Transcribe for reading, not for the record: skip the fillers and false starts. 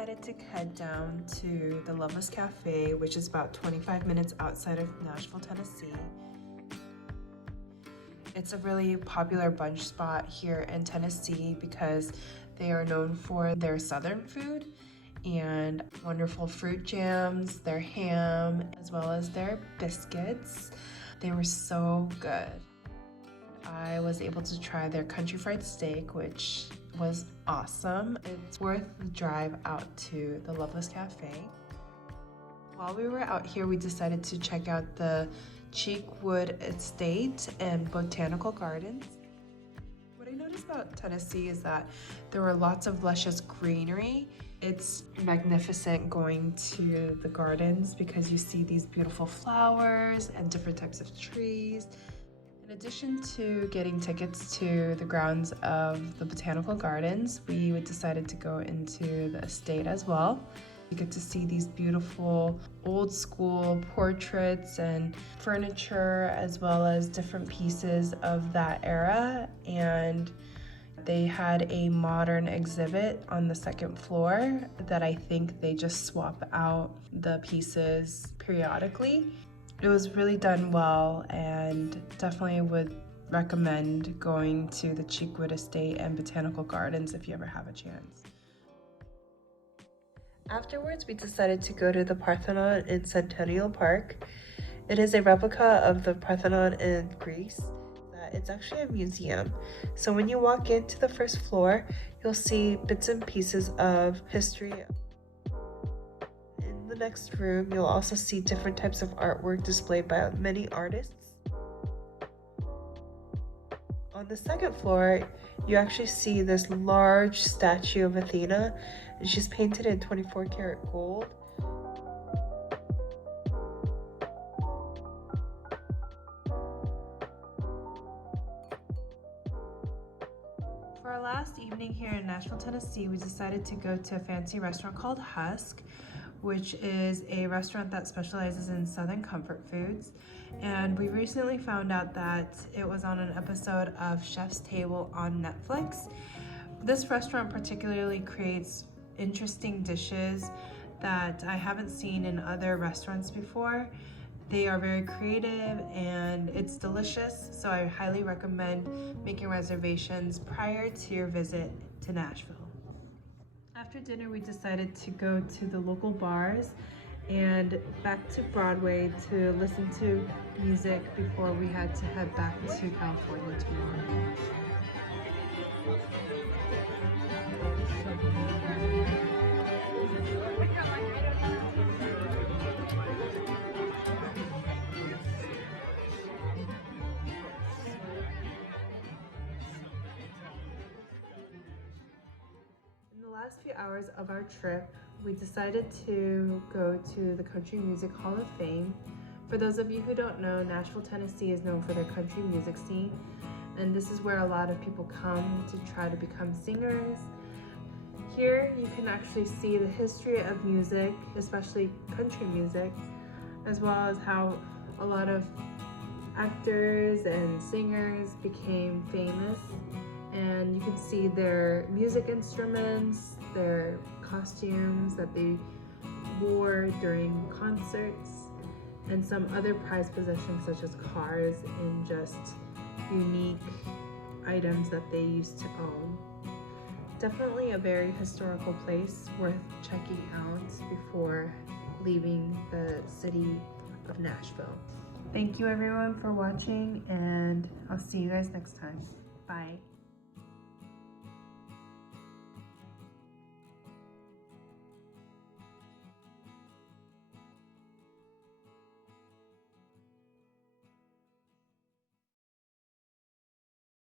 decided to head down to the Loveless Cafe, which is about 25 minutes outside of Nashville, Tennessee. It's a really popular brunch spot here in Tennessee because they are known for their southern food and wonderful fruit jams, their ham, as well as their biscuits. They were so good. I was able to try their country fried steak, which was awesome. It's worth the drive out to the Loveless Cafe. While we were out here, we decided to check out the Cheekwood Estate and Botanical Gardens. What I noticed about Tennessee is that there were lots of luscious greenery. It's magnificent going to the gardens because you see these beautiful flowers and different types of trees. In addition to getting tickets to the grounds of the Botanical Gardens, we decided to go into the estate as well. You get to see these beautiful old school portraits and furniture, as well as different pieces of that era. And they had a modern exhibit on the second floor that I think they just swap out the pieces periodically. It was really done well, and definitely would recommend going to the Cheekwood Estate and Botanical Gardens if you ever have a chance. Afterwards, we decided to go to the Parthenon in Centennial Park. It is a replica of the Parthenon in Greece. It's actually a museum. So when you walk into the first floor, you'll see bits and pieces of history. In the next room, you'll also see different types of artwork displayed by many artists. On the second floor, you actually see this large statue of Athena, and she's painted in 24 karat gold. For our last evening here in Nashville, Tennessee, we decided to go to a fancy restaurant called Husk, which is a restaurant that specializes in Southern comfort foods. And we recently found out that it was on an episode of Chef's Table on Netflix. This restaurant particularly creates interesting dishes that I haven't seen in other restaurants before. They are very creative and it's delicious, so I highly recommend making reservations prior to your visit to Nashville. After dinner, we decided to go to the local bars and back to Broadway to listen to music before we had to head back to California tomorrow. In the last few hours of our trip, we decided to go to the Country Music Hall of Fame. For those of you who don't know, Nashville, Tennessee is known for their country music scene, and this is where a lot of people come to try to become singers. Here you can actually see the history of music, especially country music, as well as how a lot of actors and singers became famous. And you can see their music instruments, their costumes that they wore during concerts, and some other prized possessions such as cars and just unique items that they used to own. Definitely a very historical place worth checking out before leaving the city of Nashville. Thank you everyone for watching, and I'll see you guys next time. Bye.